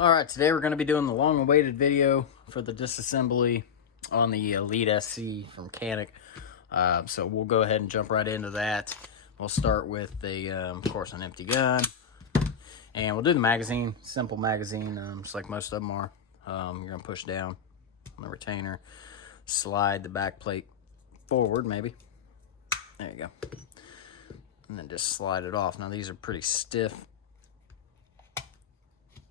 Alright, today we're going to be doing the long-awaited video for the disassembly on the Elite SC from Canik. So we'll go ahead and jump right into that. We'll start with, of course, an empty gun. And we'll do the magazine, simple magazine, just like most of them are. You're going to push down on the retainer, slide the back plate forward, maybe. There you go. And then just slide it off. Now these are pretty stiff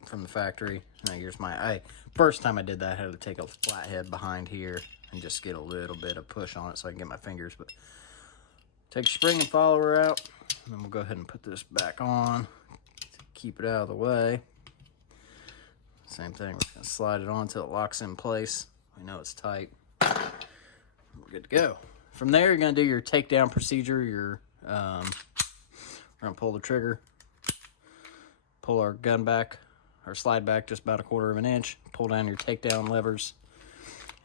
from the factory. Now here's my first time I did that, I had to take a flathead behind here and just get a little bit of push on it so I can get my fingers. But take your spring and follower out, and then we'll go ahead and put this back on to keep it out of the way. Same thing, we're gonna slide it on until it locks in place. We know it's tight. We're good to go. From there, you're gonna do your takedown procedure. We're gonna pull the trigger, pull our gun back, or slide back just about 1/4 of an inch, pull down your takedown levers,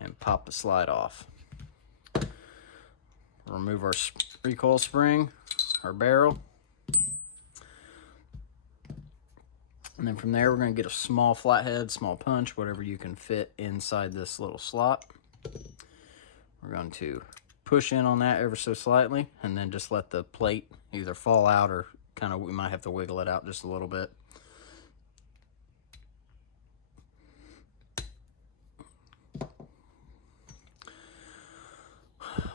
and pop the slide off. Remove our recoil spring, our barrel. And then from there, we're going to get a small flathead, small punch, whatever you can fit inside this little slot. We're going to push in on that ever so slightly, and then just let the plate either fall out or kind of, we might have to wiggle it out just a little bit.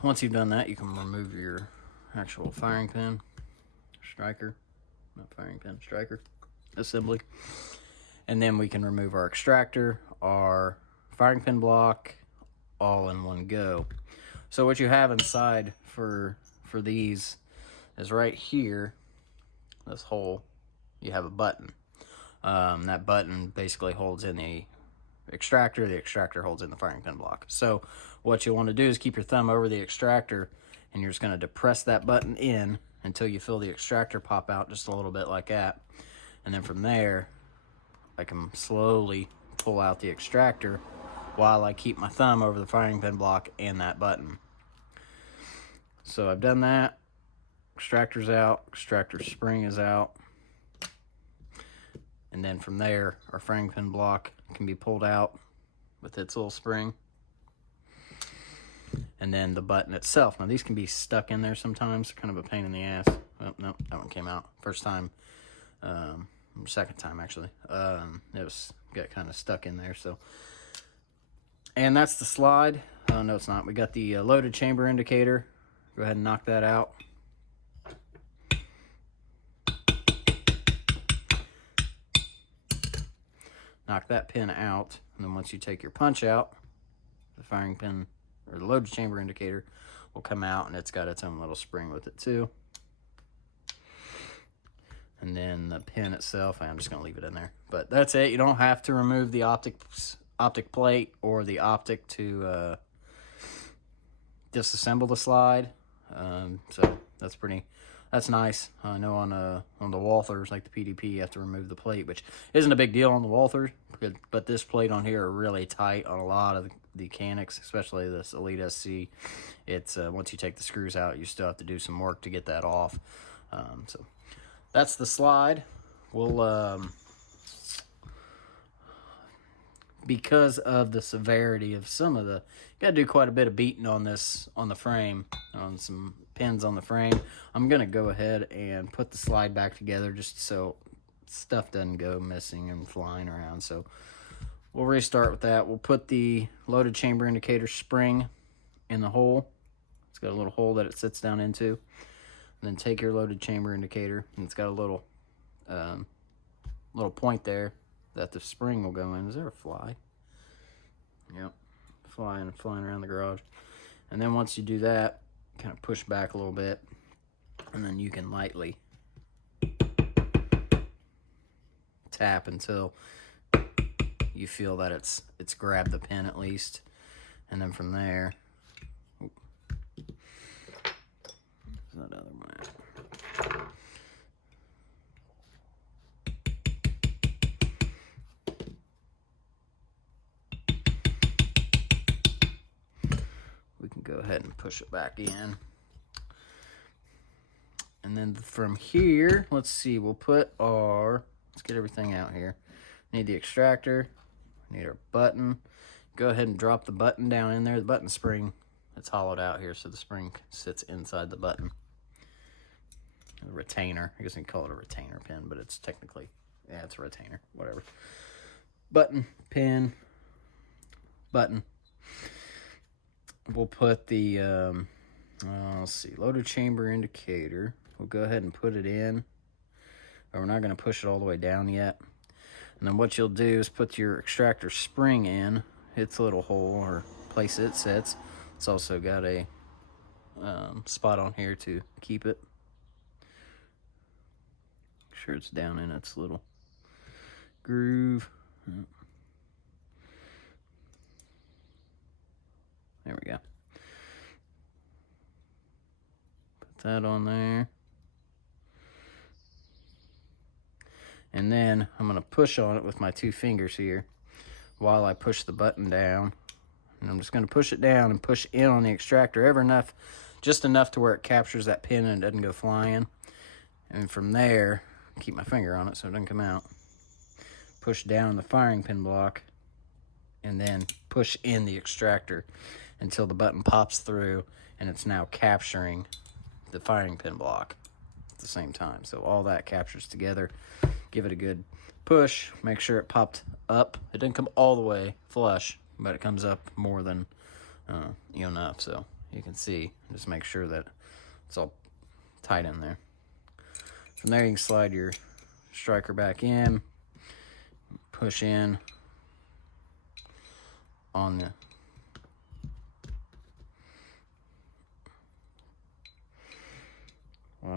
Once you've done that, you can remove your actual firing pin, striker, not firing pin, striker, assembly. And then we can remove our extractor, our firing pin block, all in one go. So what you have inside for these is right here, this hole, you have a button. That button basically holds in the extractor holds in the firing pin block. So what you want to do is keep your thumb over the extractor, and you're just going to depress that button in until you feel the extractor pop out just a little bit like that. And then from there, I can slowly pull out the extractor while I keep my thumb over the firing pin block and that button. So I've done that. Extractor's out, extractor spring is out. And then from there, our firing pin block can be pulled out with its little spring. And then the button itself. Now these can be stuck in there sometimes, kind of a pain in the ass. Oh, no, that one came out. First time, second time actually. It got kind of stuck in there. So, and that's the slide. No, it's not. We got the loaded chamber indicator. Go ahead and knock that out. Knock that pin out, and then once you take your punch out, the firing pin or the loaded chamber indicator will come out, and it's got its own little spring with it too. And then the pin itself, I'm just going to leave it in there. But that's it. You don't have to remove the optic plate or the optic to disassemble the slide. So that's nice. I know on the Walthers, like the PDP, you have to remove the plate, which isn't a big deal on the Walthers, but this plate on here are really tight on a lot of the Caniks, especially this Elite SC. It's once you take the screws out, you still have to do some work to get that off. So that's the slide. We'll because of the severity of some of the, you gotta do quite a bit of beating on this, on the frame, on some pins on the frame. I'm gonna go ahead and put the slide back together just so stuff doesn't go missing and flying around. So we'll restart with that. We'll put the loaded chamber indicator spring in the hole. It's got a little hole that it sits down into. And then take your loaded chamber indicator, and it's got a little point there that the spring will go in. Is there a fly? Yep, flying around the garage. And then once you do that, kind of push back a little bit, and then you can lightly tap until you feel that it's grabbed the pin at least. And then from there, where's that other one at? We can go ahead and push it back in. And then from here, let's see, we'll put our, let's get everything out here. Need the extractor. Need our button. Go ahead and drop the button down in there. The button spring, it's hollowed out here, so the spring sits inside the button. A retainer. I guess we can call it a retainer pin, but it's technically, yeah, it's a retainer. Whatever. Button, pin, button. We'll put the, let's see, loader chamber indicator. We'll go ahead and put it in. But we're not going to push it all the way down yet. And then what you'll do is put your extractor spring in its little hole or place it sits. It's also got a spot on here to keep it. Make sure it's down in its little groove. There we go. Put that on there. And then I'm going to push on it with my 2 fingers here while I push the button down. And I'm just going to push it down and push in on the extractor ever enough, just enough to where it captures that pin and it doesn't go flying. And from there, keep my finger on it so it doesn't come out. Push down the firing pin block and then push in the extractor until the button pops through and it's now capturing the firing pin block at the same time. So all that captures together. Give it a good push. Make sure it popped up. It didn't come all the way flush, but it comes up more than enough. So you can see. Just make sure that it's all tight in there. From there, you can slide your striker back in. Push in on the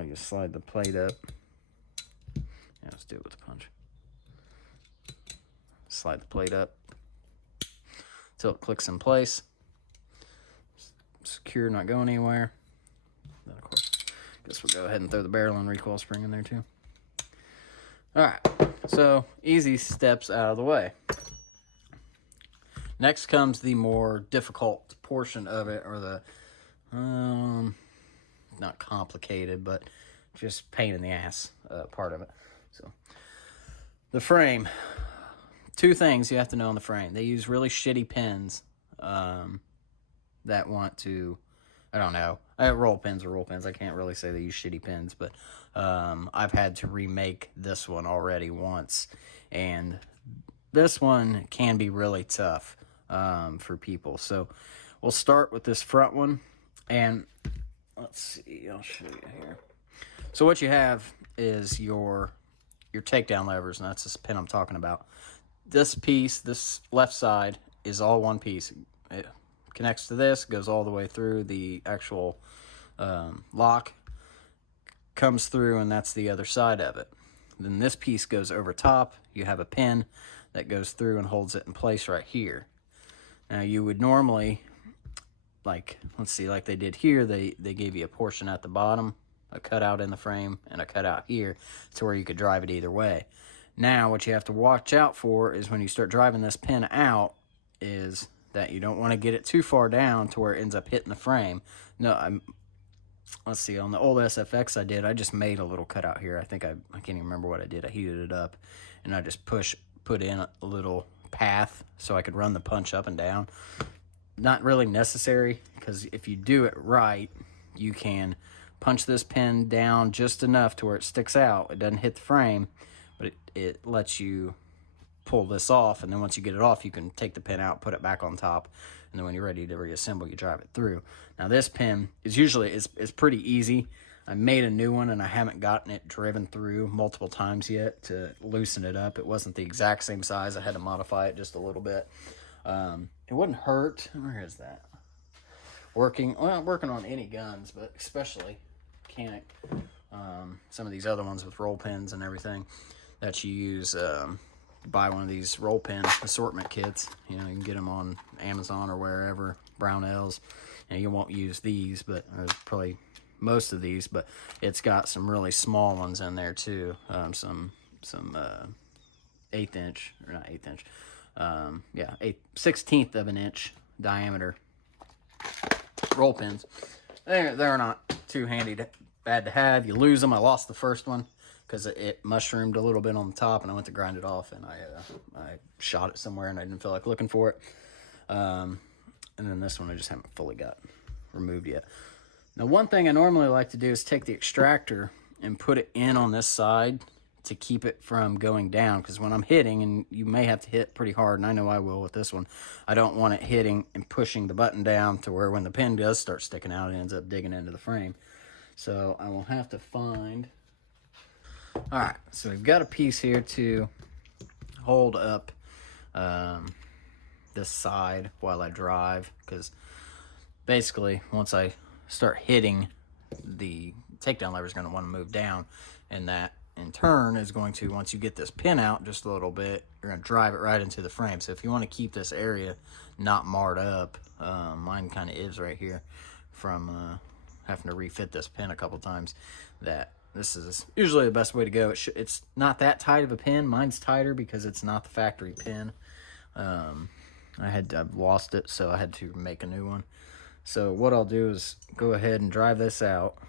you slide the plate up. Yeah, let's do it with the punch. Slide the plate up until it clicks in place. Secure, not going anywhere. Then, of course, guess we'll go ahead and throw the barrel and recoil spring in there too. All right, so easy steps out of the way. Next comes the more difficult portion of it, or the not complicated, but just pain in the ass part of it. So the frame, 2 things you have to know on the frame. They use really shitty pins that want to, I don't know, roll pins are roll pins. I can't really say they use shitty pins, but I've had to remake this one already once, and this one can be really tough for people. So we'll start with this front one, and let's see, I'll show you here. So what you have is your takedown levers, and that's this pin I'm talking about. This piece, this left side, is all one piece. It connects to this, goes all the way through the actual lock, comes through, and that's the other side of it. Then this piece goes over top. You have a pin that goes through and holds it in place right here. Now you would normally, like, let's see, like they did here, they gave you a portion at the bottom, a cutout in the frame, and a cutout here to where you could drive it either way. Now what you have to watch out for is when you start driving this pin out is that you don't want to get it too far down to where it ends up hitting the frame. No, let's see, on the old SFX I just made a little cutout here. I think I can't even remember what I did. I heated it up and I just put in a little path so I could run the punch up and down. Not really necessary, because if you do it right, you can punch this pin down just enough to where it sticks out. It doesn't hit the frame, but it lets you pull this off, and then once you get it off, you can take the pin out, put it back on top, and then when you're ready to reassemble, you drive it through. Now this pin is usually is pretty easy. I made a new one, and I haven't gotten it driven through multiple times yet to loosen it up. It wasn't the exact same size. I had to modify it just a little bit. It wouldn't hurt. Where is that? Working on any guns, but especially Canik. Some of these other ones with roll pins and everything that you use. Buy one of these roll pin assortment kits. You know, you can get them on Amazon or wherever. Brownells. And you won't use these, but probably most of these. But it's got some really small ones in there too. Some 1/8 inch, or not 1/8 inch. 1/16 of an inch diameter roll pins. They're not too bad to have. You lose them. I lost the first one. because it mushroomed a little bit on the top, and I went to grind it off, and I shot it somewhere, and I didn't feel like looking for it. And then this one I just haven't fully got removed yet. Now, one thing I normally like to do is take the extractor and put it in on this side to keep it from going down, because when I'm hitting, and you may have to hit pretty hard, and I know I will with this one, I don't want it hitting and pushing the button down to where when the pin does start sticking out, it ends up digging into the frame. So I will have to find... Alright, so we've got a piece here to hold up this side while I drive, because basically once I start hitting, the takedown lever is going to want to move down, and that in turn is going to, once you get this pin out just a little bit, you're going to drive it right into the frame. So if you want to keep this area not marred up, mine kind of is right here from having to refit this pin a couple times, that this is usually the best way to go. It's not that tight of a pin. Mine's tighter because it's not the factory pin. I've lost it, so I had to make a new one. So what I'll do is go ahead and drive this out.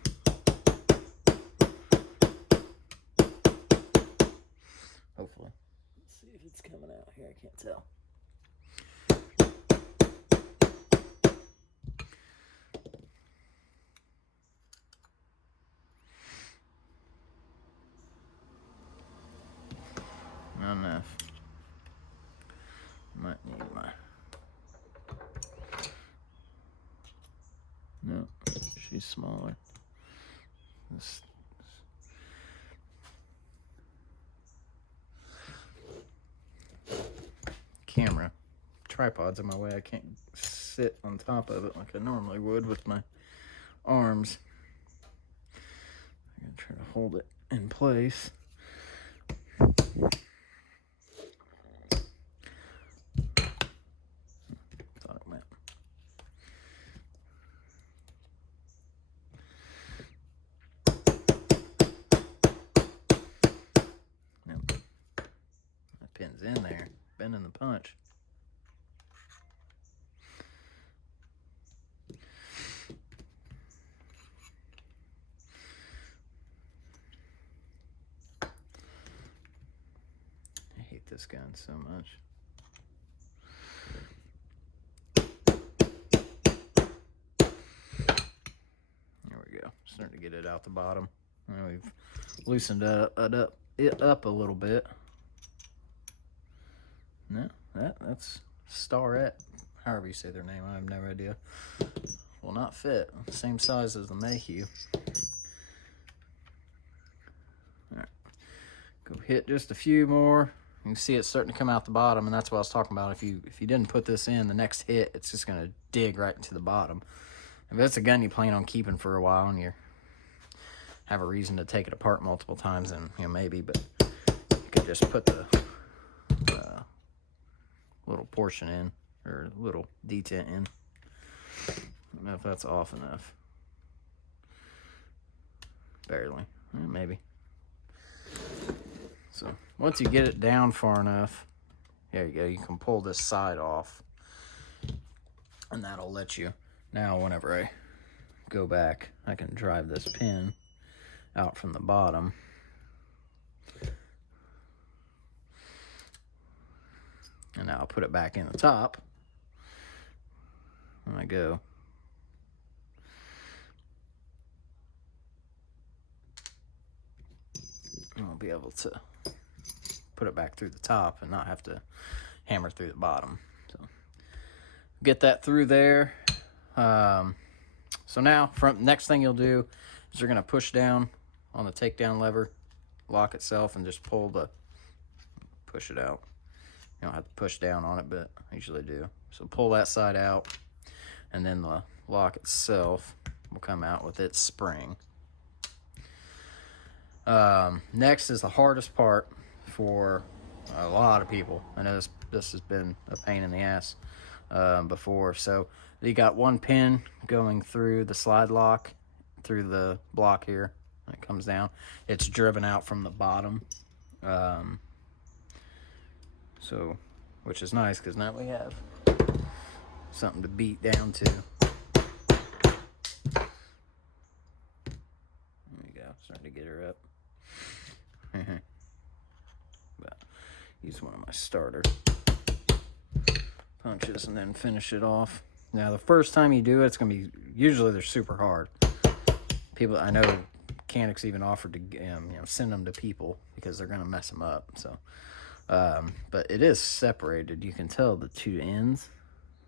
Hopefully. Let's see if it's coming out here. I can't tell. Not enough. Might need my... No, she's smaller. This... camera tripod's in my way. I can't sit on top of it like I normally would with my arms. I'm gonna try to hold it in place. Pin's in there, bending the punch. I hate this gun so much. There we go. Starting to get it out the bottom. Now we've loosened it up a little bit. No, that's Starette, however you say their name, I have no idea. Will not fit. Same size as the Mayhew. Alright. Go hit just a few more. You can see it's starting to come out the bottom, and that's what I was talking about. If you didn't put this in, the next hit, it's just going to dig right into the bottom. If it's a gun you plan on keeping for a while and you have a reason to take it apart multiple times, then maybe, but you could just put the little portion in, or little detent in. I don't know if that's off enough. Barely. Maybe. So once you get it down far enough, there you go, you can pull this side off, and that'll let you, now whenever I go back, I can drive this pin out from the bottom. And now I'll put it back in the top when I go. And I'll be able to put it back through the top and not have to hammer through the bottom. So get that through there. So now, next thing you'll do is you're going to push down on the takedown lever, lock itself, and just push it out. You don't have to push down on it, but I usually do. So pull that side out, and then the lock itself will come out with its spring. Next is the hardest part for a lot of people. I know this has been a pain in the ass before. So you got one pin going through the slide lock, through the block here. When it comes down, it's driven out from the bottom. So, which is nice, because now we have something to beat down to. There we go, starting to get her up. use one of my starter punches and then finish it off. Now, the first time you do it, it's going to be, usually they're super hard. People, I know Canik's even offered to send them to people because they're going to mess them up. So, but it is separated. You can tell the two ends.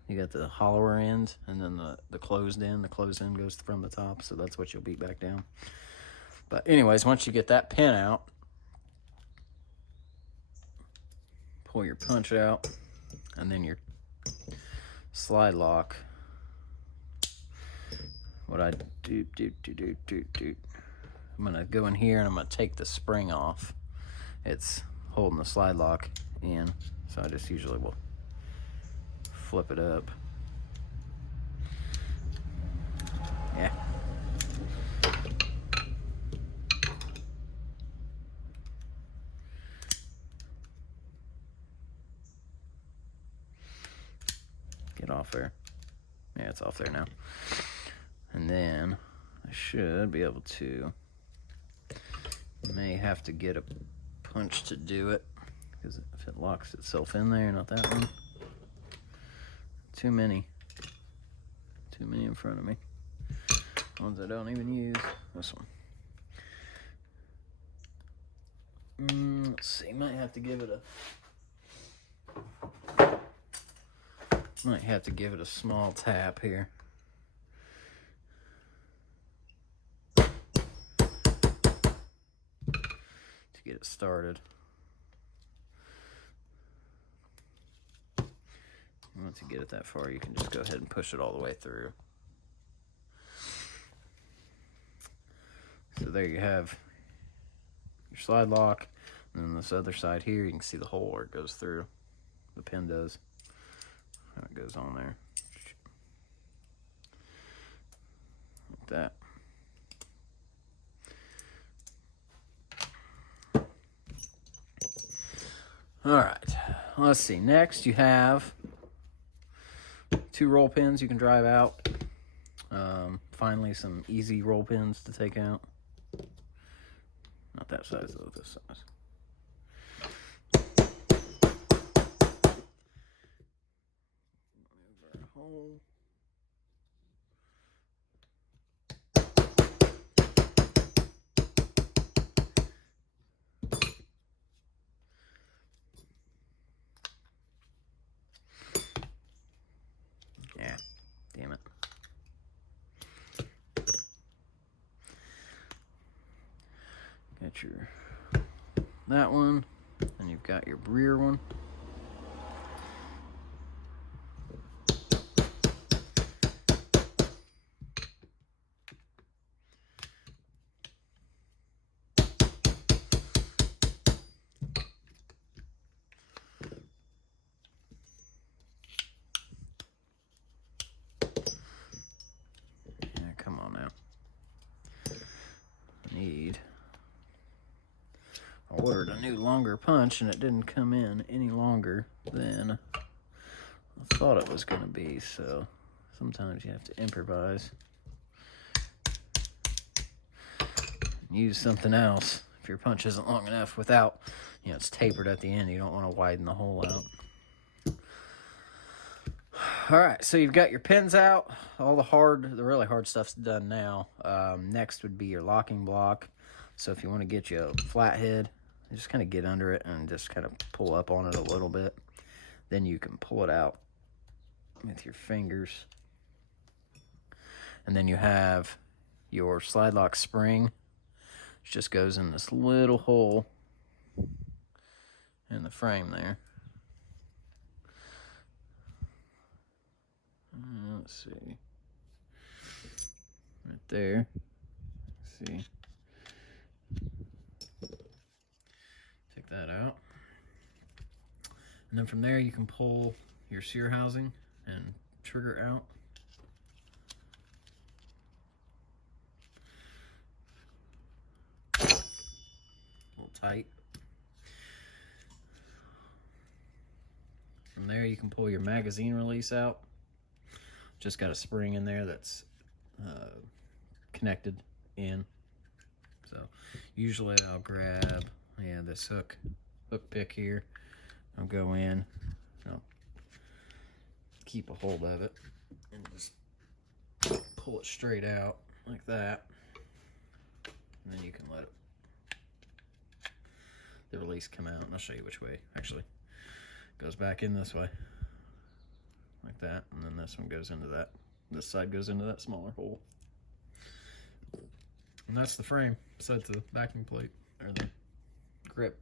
You got the hollower end and then the closed end. The closed end goes from the top, so that's what you'll beat back down. But anyways, once you get that pin out, pull your punch out, and then your slide lock. What I do, I'm gonna go in here and I'm gonna take the spring off. It's holding the slide lock in, so I just usually will flip it up. Yeah. Get off there. Yeah, it's off there now. And then I should be able to, may have to get a punch to do it, because if it locks itself in there, not that one. Too many in front of me. Ones I don't even use. This one. Let's see, might have to give it a small tap here. To get it started. Once you get it that far, you can just go ahead and push it all the way through. So there you have your slide lock. And then this other side here, you can see the hole where it goes through. The pin does. And it goes on there. Like that. Alright, let's see. Next you have 2 roll pins you can drive out. Finally, some easy roll pins to take out. Not that size though, this size. Move our hole. Yeah, damn it. Got that one, and you've got your rear one. Yeah, come on now. I ordered a new longer punch and it didn't come in any longer than I thought it was going to be, so sometimes you have to improvise and use something else if your punch isn't long enough without, it's tapered at the end. You don't want to widen the hole out. Alright, so you've got your pins out. All the really hard stuff's done now. Next would be your locking block. So if you want to get you a flathead, just kind of get under it and just kind of pull up on it a little bit. Then you can pull it out with your fingers. And then you have your slide lock spring, which just goes in this little hole in the frame there. Let's see. Right there. Let's see. Take that out. And then from there you can pull your sear housing and trigger out. A little tight. From there you can pull your magazine release out. Just got a spring in there that's connected in. So usually I'll grab this hook pick here I'll go in, I'll keep a hold of it, and just pull it straight out like that. And then you can let the release come out, and I'll show you which way. Actually, it goes back in this way, like that, and then this one goes into that. This side goes into that smaller hole. And that's the frame, besides the backing plate, or the grip.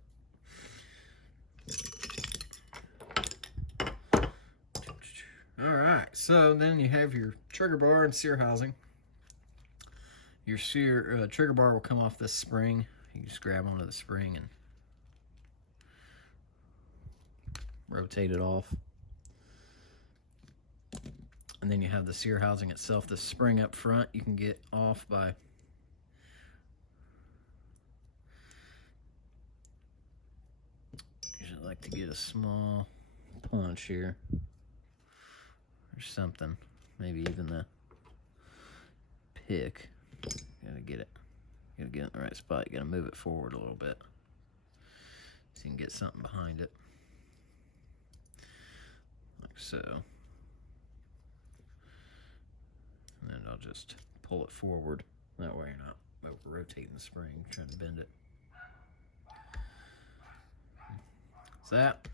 Alright, so then you have your trigger bar and sear housing. Your sear trigger bar will come off this spring. You just grab onto the spring and rotate it off. And then you have the sear housing itself. The spring up front you can get off by usually like to get a small punch here or something, maybe even the pick. Gotta get it in the right spot. You gotta move it forward a little bit so you can get something behind it, like so. And then I'll just pull it forward. That way you're not over rotating the spring, trying to bend it. That's that.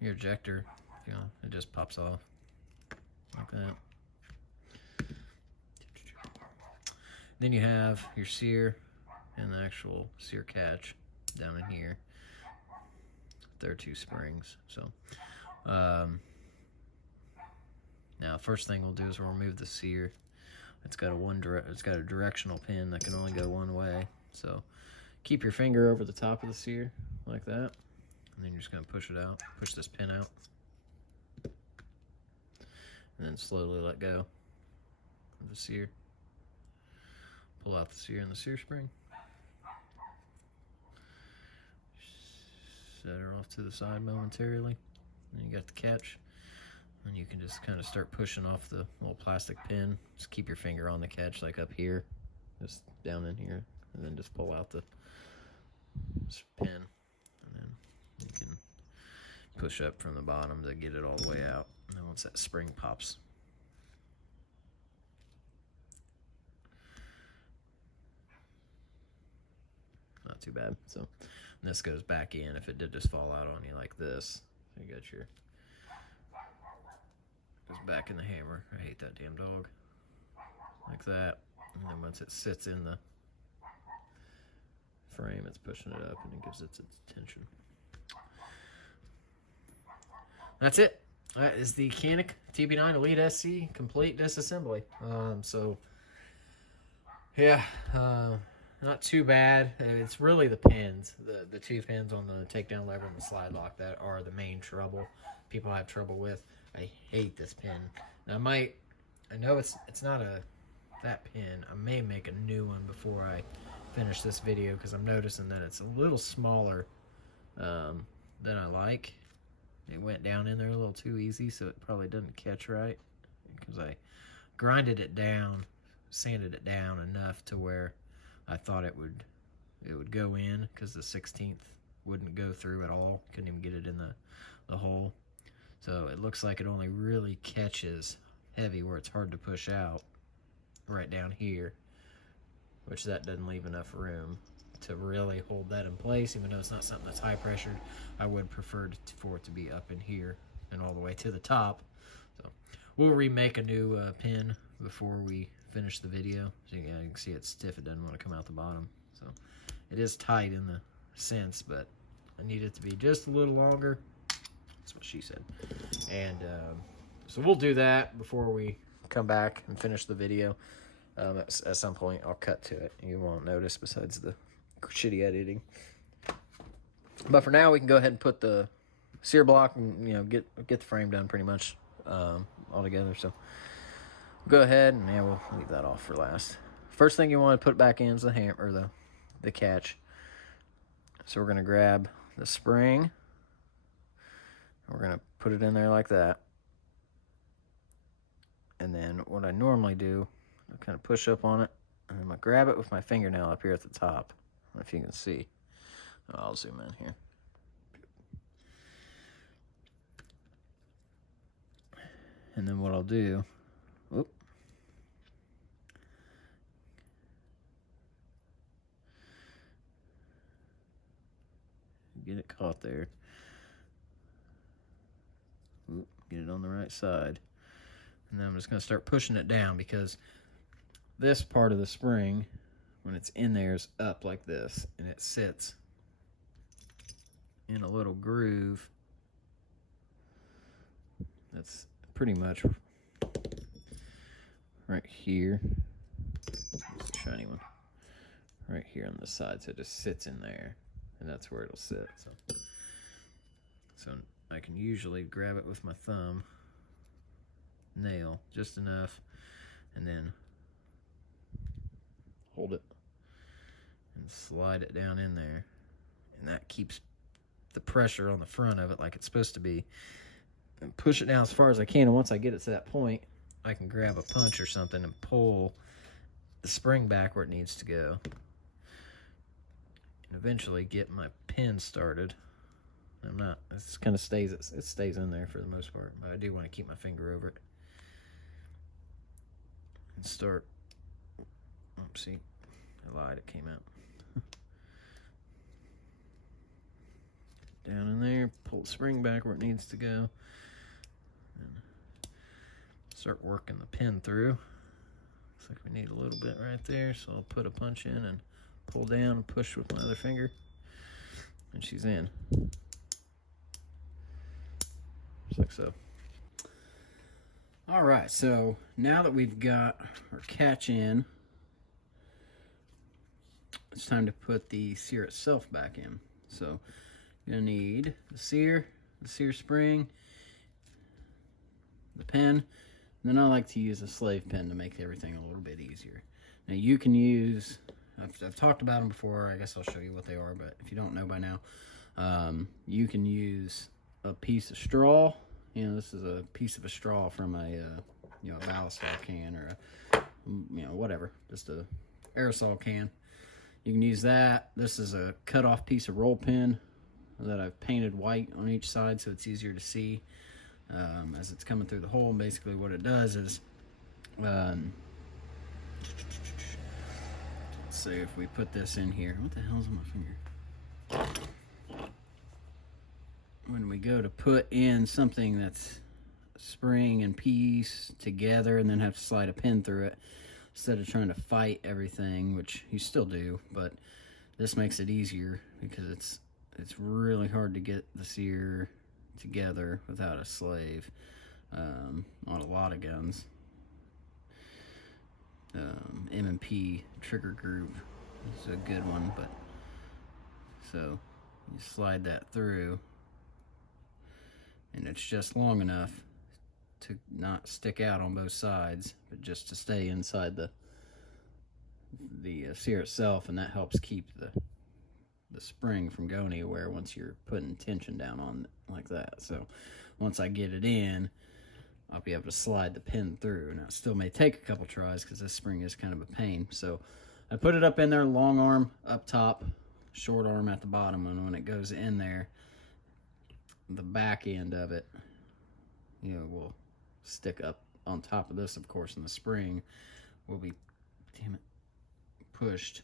Your ejector, you know, it just pops off like that. Then you have your sear and the actual sear catch down in here. There are two springs. So now first thing we'll do is we'll remove the sear. It's got a directional pin that can only go one way. So keep your finger over the top of the sear like that, and then you're just gonna push it out, push this pin out, and then slowly let go of the sear. Pull out the sear and the sear spring. Set her off to the side momentarily. Then you got the catch. And you can just kind of start pushing off the little plastic pin. Just keep your finger on the catch, like up here, just down in here, and then just pull out the pin. And then you can push up from the bottom to get it all the way out. And then once that spring pops, not too bad. So this goes back in if it did just fall out on you like this. So you got your, goes back in the hammer. I hate that damn dog. Like that. And then once it sits in the frame, it's pushing it up and it gives it its tension. That's it. That is the Canik TP9 Elite SC complete disassembly. So yeah, not too bad. It's really the pins, the two pins on the takedown lever and the slide lock that are the main trouble people have trouble with. I hate this pin. Now I know it's not that pin. I may make a new one before I finish this video because I'm noticing that it's a little smaller than I like. It went down in there a little too easy, so it probably doesn't catch right because I grinded it down, sanded it down enough to where I thought it would go in because the 16th wouldn't go through at all. Couldn't even get it in the hole. So it looks like it only really catches heavy where it's hard to push out right down here, which that doesn't leave enough room to really hold that in place. Even though it's not something that's high pressured, I would prefer for it to be up in here and all the way to the top. So we'll remake a new pin before we finish the video. So you can see it's stiff. It doesn't want to come out the bottom. So it is tight in the sense, but I need it to be just a little longer. That's what she said. And so we'll do that before we come back and finish the video. At some point I'll cut to it. You won't notice besides the shitty editing. But for now we can go ahead and put the sear block and get the frame done pretty much all together. So go ahead and we'll leave that off for last. First thing you want to put back in is the hammer or the catch. So we're gonna grab the spring. We're going to put it in there like that. And then what I normally do, I kind of push up on it, and I'm going to grab it with my fingernail up here at the top. I don't know if you can see. I'll zoom in here. And then what I'll do, get it caught there. Get it on the right side. And then I'm just going to start pushing it down, because this part of the spring, when it's in there, is up like this, and it sits in a little groove that's pretty much right here. It's a shiny one. Right here on the side, so it just sits in there, and that's where it'll sit. So I can usually grab it with my thumb nail just enough, and then hold it and slide it down in there, and that keeps the pressure on the front of it like it's supposed to be, and push it down as far as I can. And once I get it to that point, I can grab a punch or something and pull the spring back where it needs to go, and eventually get my pin started. It kind of stays, it stays in there for the most part, but I do want to keep my finger over it and start. See, I lied, it came out. Down in there, pull the spring back where it needs to go, and start working the pin through. Looks like we need a little bit right there, so I'll put a punch in and pull down and push with my other finger, and she's in. Just like so. All right, so now that we've got our catch in, it's time to put the Sear itself back in. So you're gonna need the Sear spring, the pen, and then I like to use a slave pen to make everything a little bit easier. Now you can use, I've talked about them before, I guess I'll show you what they are, but if you don't know by now, you can use a piece of straw. You know, this is a piece of a straw from a, you know, a ballast can, or a, you know, whatever, just a aerosol can. You can use that. This is a cut off piece of roll pin that I've painted white on each side so it's easier to see as it's coming through the hole. Basically what it does is, let's see if we put this in here. What the hell's on my finger? When we go to put in something that's spring and piece together and then have to slide a pin through it, instead of trying to fight everything, which you still do, but this makes it easier because it's really hard to get the Sear together without a slave on a lot of guns. M&P trigger group is a good one, but so you slide that through, and it's just long enough to not stick out on both sides, but just to stay inside the Sear itself, and that helps keep the spring from going anywhere once you're putting tension down on it like that. So once I get it in, I'll be able to slide the pin through. Now it still may take a couple tries because this spring is kind of a pain. So I put it up in there, long arm up top, short arm at the bottom, and when it goes in there, the back end of it, you know, will stick up on top of this, of course, and the spring will be, damn it, pushed,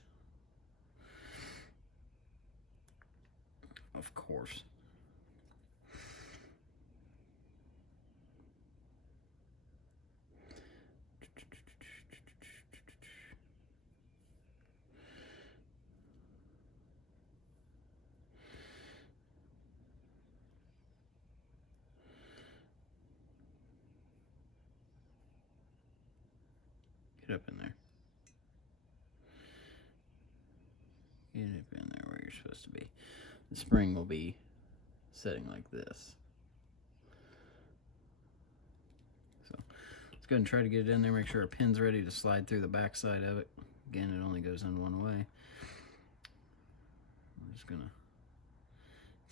of course. Get up in there. Get up in there where you're supposed to be. The spring will be sitting like this. So let's go ahead and try to get it in there. Make sure our pin's ready to slide through the back side of it. Again, it only goes in one way. I'm just gonna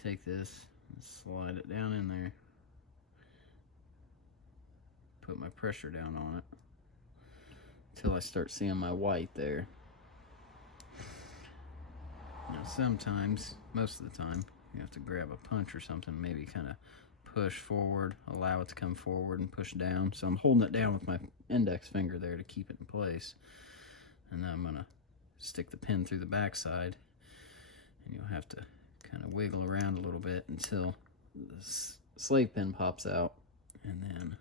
take this and slide it down in there. Put my pressure down on it until I start seeing my white there. Now sometimes, most of the time, you have to grab a punch or something, maybe kind of push forward, allow it to come forward and push down. So I'm holding it down with my index finger there to keep it in place. And then I'm going to stick the pin through the back side, and you'll have to kind of wiggle around a little bit until the slave pin pops out, and then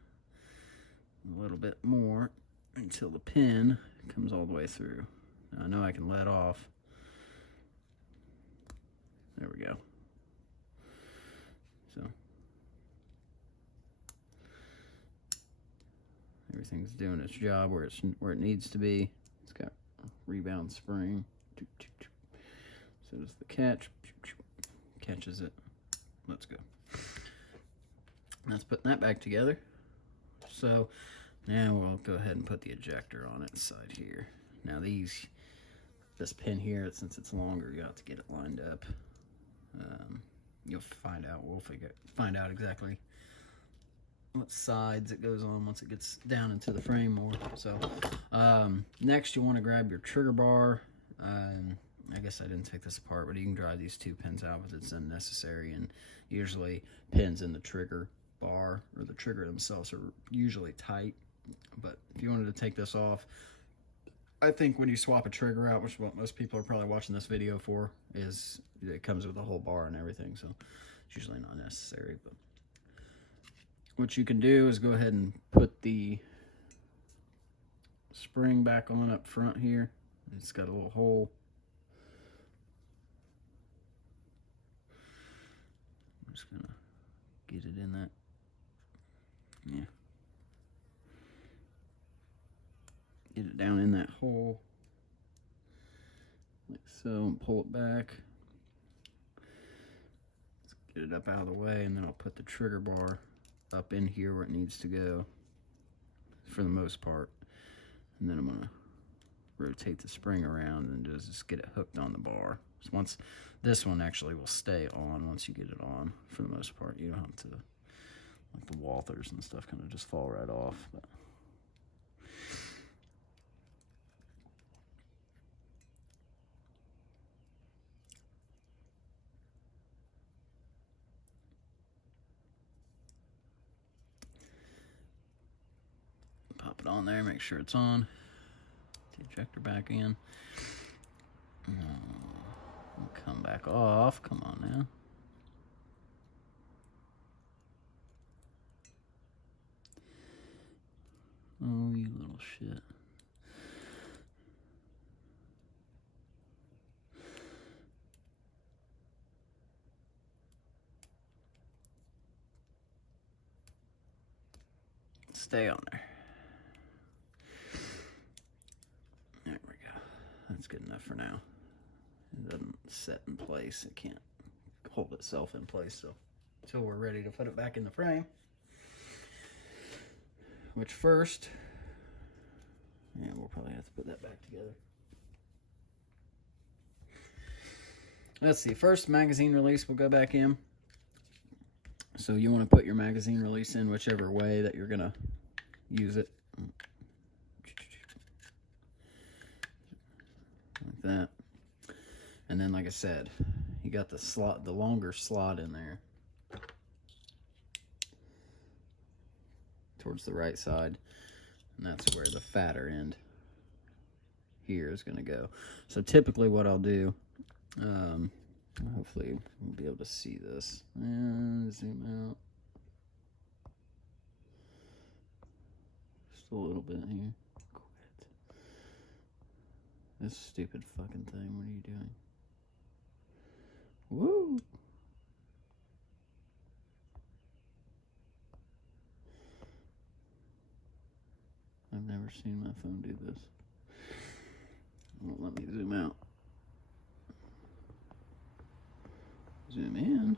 a little bit more until the pin comes all the way through. Now I know I can let off. There we go. So everything's doing its job where it needs to be. It's got a rebound spring. So does the catch. Catches it. Let's go. That's putting that back together. So now we'll go ahead and put the ejector on its side here. Now this pin here, since it's longer, you have to get it lined up. You'll find out. We'll find out exactly what sides it goes on once it gets down into the frame more. So next you want to grab your trigger bar. I guess I didn't take this apart, but you can drive these two pins out if it's unnecessary, and usually pins in the trigger bar or the trigger themselves are usually tight. But if you wanted to take this off, I think when you swap a trigger out, which is what most people are probably watching this video for, is it comes with a whole bar and everything, so it's usually not necessary. But what you can do is go ahead and put the spring back on up front here. It's got a little hole. I'm just gonna get it in that. Yeah. Get it down in that hole, like so, and pull it back. Let's get it up out of the way, and then I'll put the trigger bar up in here where it needs to go, for the most part. And then I'm gonna rotate the spring around and just get it hooked on the bar. So once this one actually will stay on once you get it on, for the most part. You don't have to, like the Walthers and stuff, kind of just fall right off. But pop it on there, make sure it's on. The ejector back in. Come back off. Come on now. Oh, you little shit. Stay on there. There we go. That's good enough for now. It doesn't set in place. It can't hold itself in place, so until we're ready to put it back in the frame. Which first, yeah, we'll probably have to put that back together. Let's see, first magazine release will go back in. So you want to put your magazine release in whichever way that you're gonna use it. Like that. And then, like I said, you got the slot, the longer slot in there towards the right side, and that's where the fatter end here is going to go. So typically what I'll do, hopefully we'll be able to see this, and zoom out just a little bit here. Quit this stupid fucking thing. What are you doing? Woo! I've never seen my phone do this. It won't let me zoom out. Zoom in.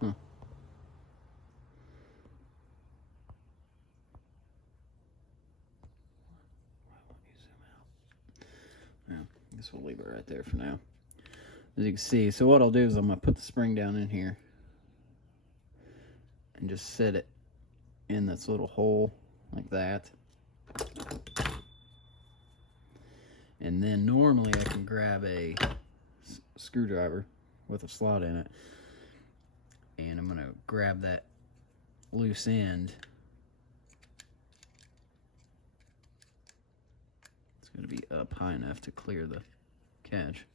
Huh. Yeah, I guess we'll leave it right there for now. As you can see, so what I'll do is I'm going to put the spring down in here and just set it in this little hole like that. And then normally I can grab a screwdriver with a slot in it, and I'm going to grab that loose end. It's going to be up high enough to clear the catch.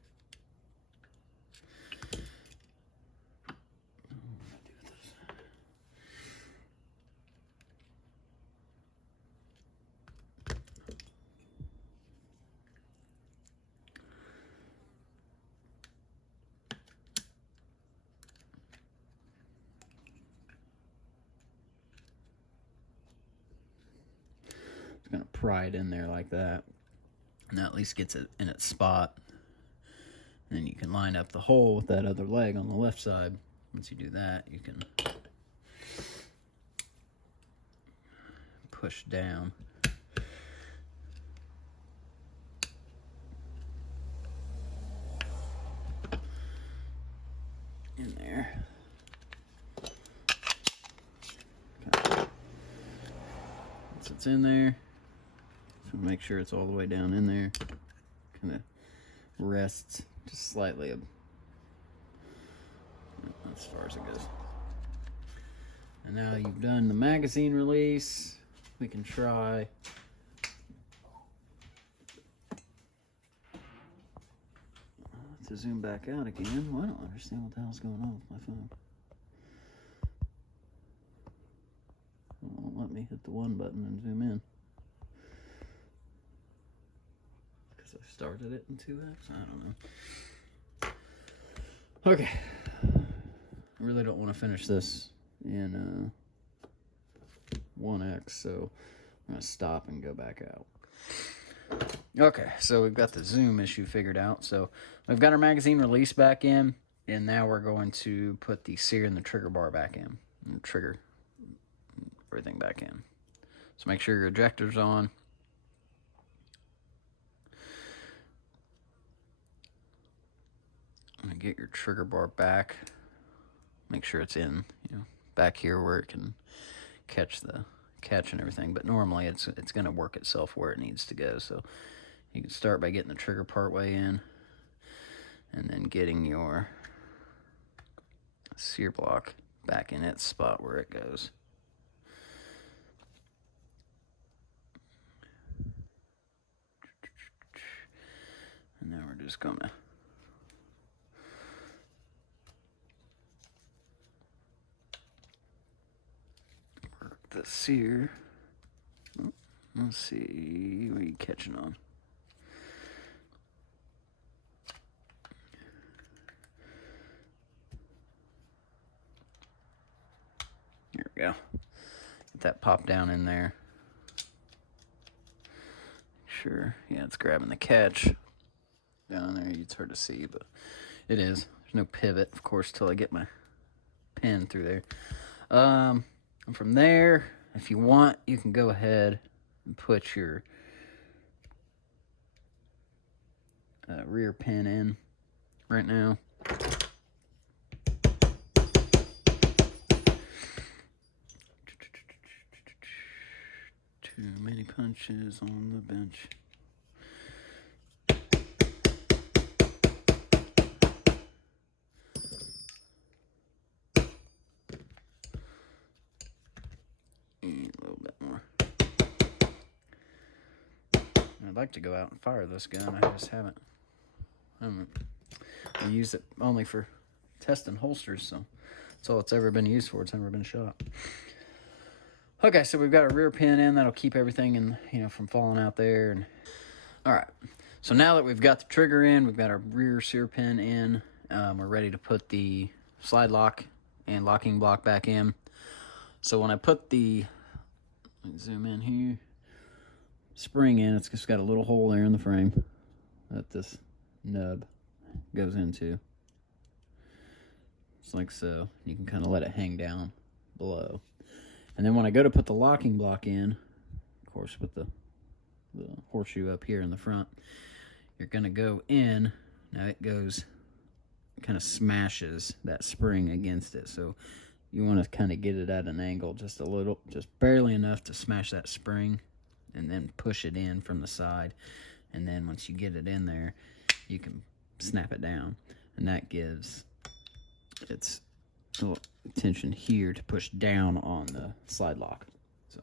Going to pry it in there like that, and that at least gets it in its spot. And then you can line up the hole with that other leg on the left side. Once you do that, you can push down. In there. Okay. Once it's in there, so make sure it's all the way down in there. Kind of rests just slightly as far as it goes. And now you've done the magazine release, we can try to zoom back out again. Well, I don't understand what the hell's going on with my phone. It won't let me hit the one button and zoom in. Because I started it in 2x? I don't know. Okay. I really don't want to finish this in 1x, so I'm going to stop and go back out. Okay, so we've got the zoom issue figured out. So we've got our magazine release back in, and now we're going to put the sear and the trigger bar back in, and the trigger, everything back in. So make sure your ejector's on. And get your trigger bar back. Make sure it's in, back here where it can catch and everything. But normally it's going to work itself where it needs to go. So you can start by getting the trigger part way in, and then getting your sear block back in its spot where it goes. And now we're just gonna work the sear. Oh, let's see, what are you catching on? Here we go. Get that pop down in there. Sure, yeah, it's grabbing the catch down there. It's hard to see, but it is. There's no pivot, of course, till I get my pin through there. And from there, if you want, you can go ahead and put your rear pin in right now. Too many punches on the bench. And a little bit more. I'd like to go out and fire this gun. I just haven't. I use it only for testing holsters, so that's all it's ever been used for. It's never been shot. Okay, so we've got a rear pin in. That'll keep everything in, from falling out there. And all right, so now that we've got the trigger in, we've got our rear sear pin in. We're ready to put the slide lock and locking block back in. So when I put the, let me zoom in here, spring in, it's just got a little hole there in the frame that this nub goes into. Just like so. You can kind of let it hang down below. And then when I go to put the locking block in, of course with the horseshoe up here in the front, you're going to go in. Now it goes, kind of smashes that spring against it. So you want to kind of get it at an angle just a little, just barely enough to smash that spring, and then push it in from the side. and then once you get it in there, you can snap it down, and that gives its little tension here to push down on the slide lock. So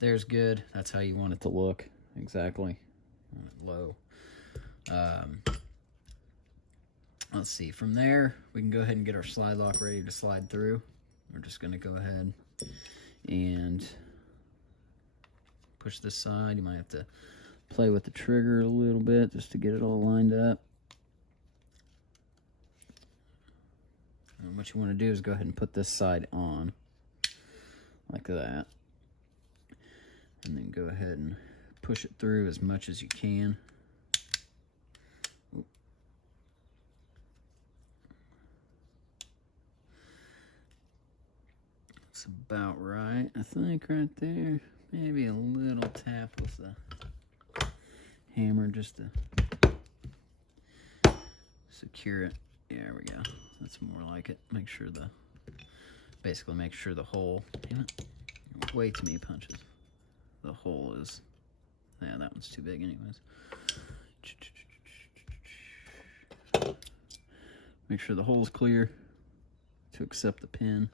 there's good. That's how you want it to look exactly. Low. Let's see, from there we can go ahead and get our slide lock ready to slide through. We're just going to go ahead and push this side. You might have to play with the trigger a little bit just to get it all lined up. And what you want to do is go ahead and put this side on like that, and then go ahead and push it through as much as you can. It's about right, I think, right there. Maybe a little tap with the hammer just to secure it. Yeah, there we go. That's more like it. Basically make sure the hole, damn it, way too many punches. The hole is, yeah, that one's too big anyways. Make sure the hole is clear to accept the pin.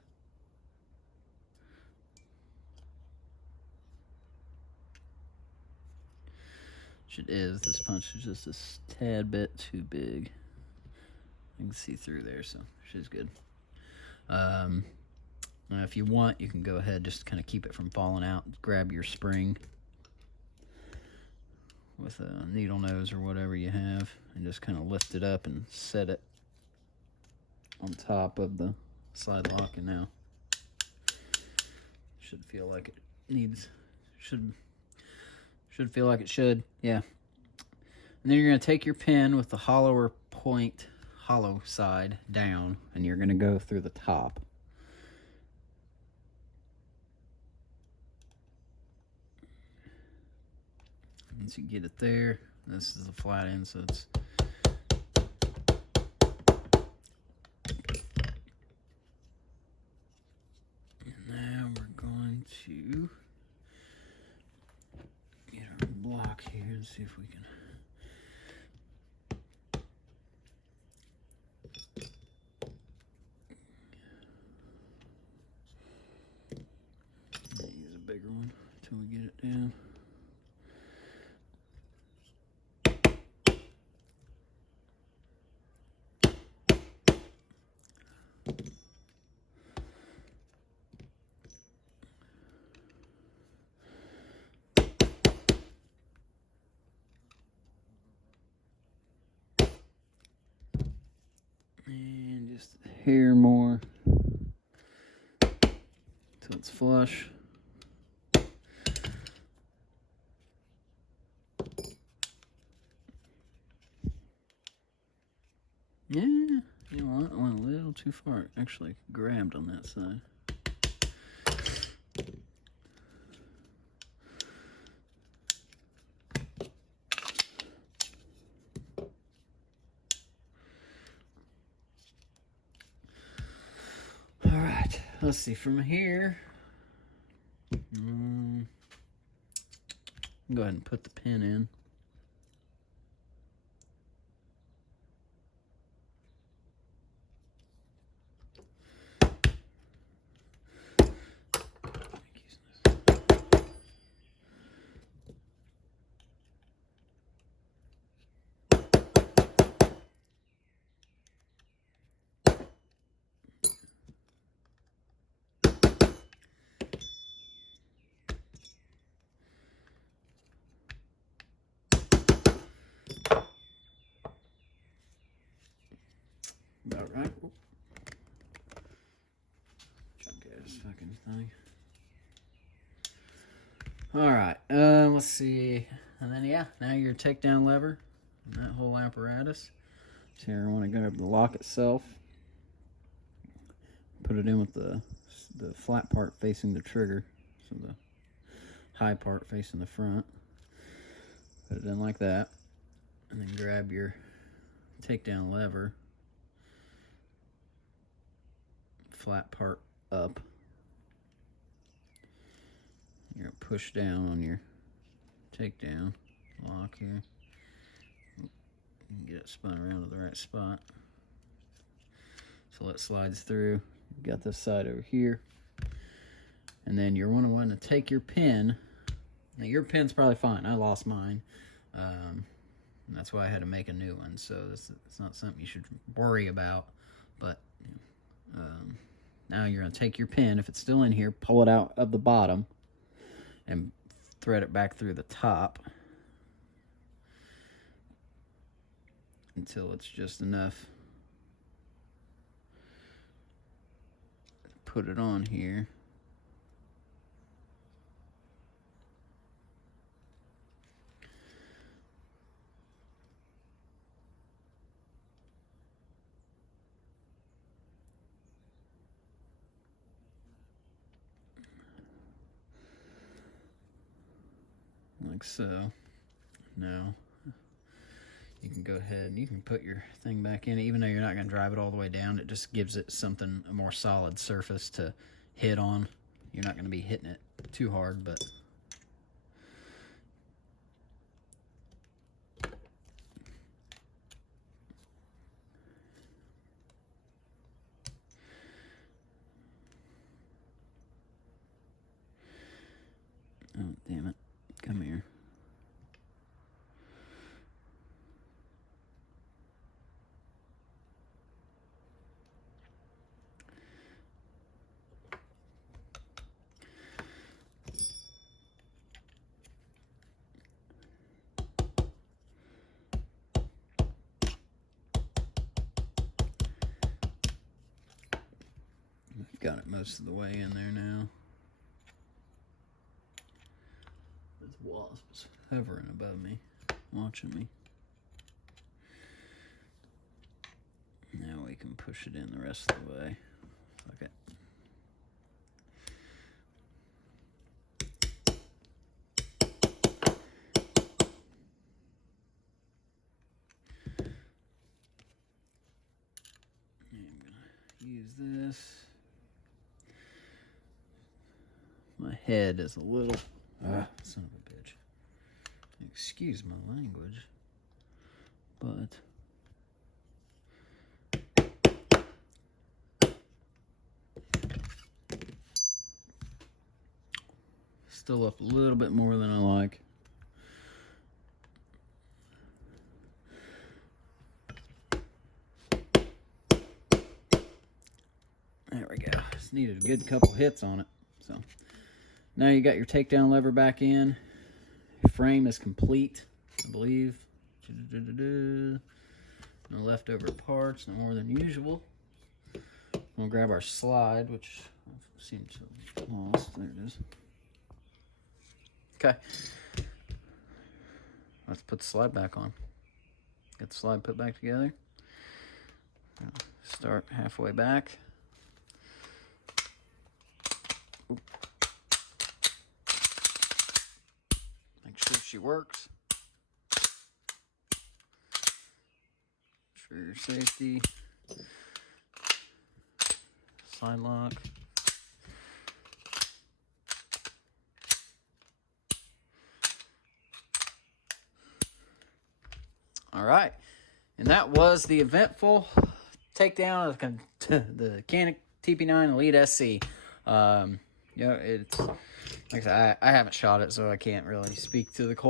Which it is. This punch is just a tad bit too big. I can see through there, so she's good. Now if you want, you can go ahead, just kind of keep it from falling out. Grab your spring with a needle nose or whatever you have, and just kind of lift it up and set it on top of the slide lock. And now should feel like it needs, should feel like it should, yeah. And then you're going to take your pin with the hollow side down, and you're going to go through the top. Once you get it there, this is the flat end, so it's now we're going to get our block here and see if we can use a bigger one until we get it down. And just a hair more till it's flush. Yeah, you know what? I went a little too far. It actually grabbed on that side. All right, let's see from here. Go ahead and put the pin in. About right. Chunk ass fucking thing. Alright, let's see. And then, yeah, now your takedown lever and that whole apparatus. So here I want to grab the lock itself. Put it in with the flat part facing the trigger. So the high part facing the front. Put it in like that. And then grab your takedown lever. Flat part up. You're gonna push down on your takedown lock here. and get it spun around to the right spot. So it slides through. You've got this side over here. And then you're going to want to take your pin. Now your pin's probably fine. I lost mine. And that's why I had to make a new one. So it's not something you should worry about. But now you're going to take your pin. If it's still in here, pull it out of the bottom and thread it back through the top until it's just enough. Put it on here. Like so. Now you can go ahead and you can put your thing back in, even though you're not going to drive it all the way down. It just gives it something, a more solid surface to hit on. You're not going to be hitting it too hard, but oh, damn it. Come here. I've got it most of the way in there now. This wasp is hovering above me, watching me. Now we can push it in the rest of the way. Okay. I'm gonna use this. My head is a little, son of a bitch. Excuse my language, but still up a little bit more than I like. There we go. Just needed a good couple hits on it. So now you got your takedown lever back in. Your frame is complete, I believe. No leftover parts, no more than usual. We'll grab our slide, which seems to have lost. There it is. Okay. Let's put the slide back on. Get the slide put back together. Start halfway back. Oop. Make sure she works. For your safety. Slide lock. All right, and that was the eventful takedown of the Canik TP9 Elite SC. You know, it's like I said, I haven't shot it, so I can't really speak to the quality.